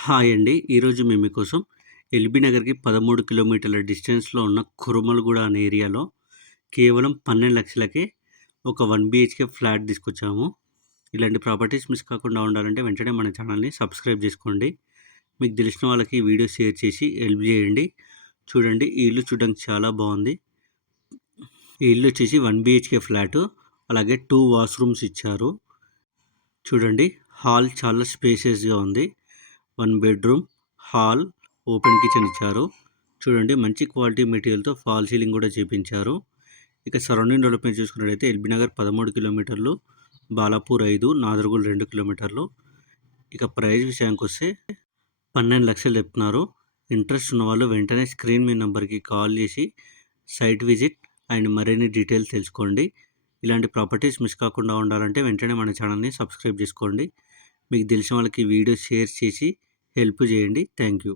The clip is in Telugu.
హాయ్ అండి. ఈరోజు మేము మీకోసం ఎల్బీ నగర్‌కి 13 కిలోమీటర్ల డిస్టెన్స్‌లో ఉన్న కురుమలగూడ అనే ఏరియాలో కేవలం 12,00,000కే ఒక వన్ బీహెచ్‌కే ఫ్లాట్ తీసుకొచ్చాము. ఇలాంటి ప్రాపర్టీస్ మిస్ కాకుండా ఉండాలంటే వెంటనే మన ఛానల్‌ని సబ్స్క్రైబ్ చేసుకోండి. మీకు తెలిసిన వాళ్ళకి వీడియో షేర్ చేసి హెల్ప్ చేయండి. చూడండి ఈ ఇల్లు చూడడానికి చాలా బాగుంది. ఈ ఇల్లు వచ్చేసి వన్ బీహెచ్‌కే ఫ్లాటు. అలాగే టూ వాష్‌రూమ్స్ ఇచ్చారు. చూడండి హాల్ చాలా స్పేషియస్‌గా ఉంది. One bedroom, hall, open kitchen ఇచ్చారు. చూడండి మంచి క్వాలిటీ మెటీరియల్‌తో ఫాల్ సీలింగ్ కూడా చేపించారు. ఇక సరౌండింగ్ డెవలప్‌మెంట్ చూసుకున్నట్లయితే ఎల్బీ నగర్ 13 కిలోమీటర్లు, బాలాపూర్ ఐదు నాదర్గూల్ రెండు కిలోమీటర్లు. ఇక ప్రైజ్ విషయానికి వస్తే పన్నెండు లక్షలు చెప్తున్నారు. ఇంట్రెస్ట్ ఉన్నవాళ్ళు వెంటనే స్క్రీన్ మీ నెంబర్కి కాల్ చేసి సైట్ విజిట్ అండ్ మరిన్ని డీటెయిల్స్ తెలుసుకోండి. ఇలాంటి ప్రాపర్టీస్ మిస్ కాకుండా ఉండాలంటే వెంటనే మన ఛానల్‌ని సబ్స్క్రైబ్ చేసుకోండి. మీకు తెలిసిన వాళ్ళకి వీడియో షేర్ చేసి హెల్ప్ చేయండి. Thank you.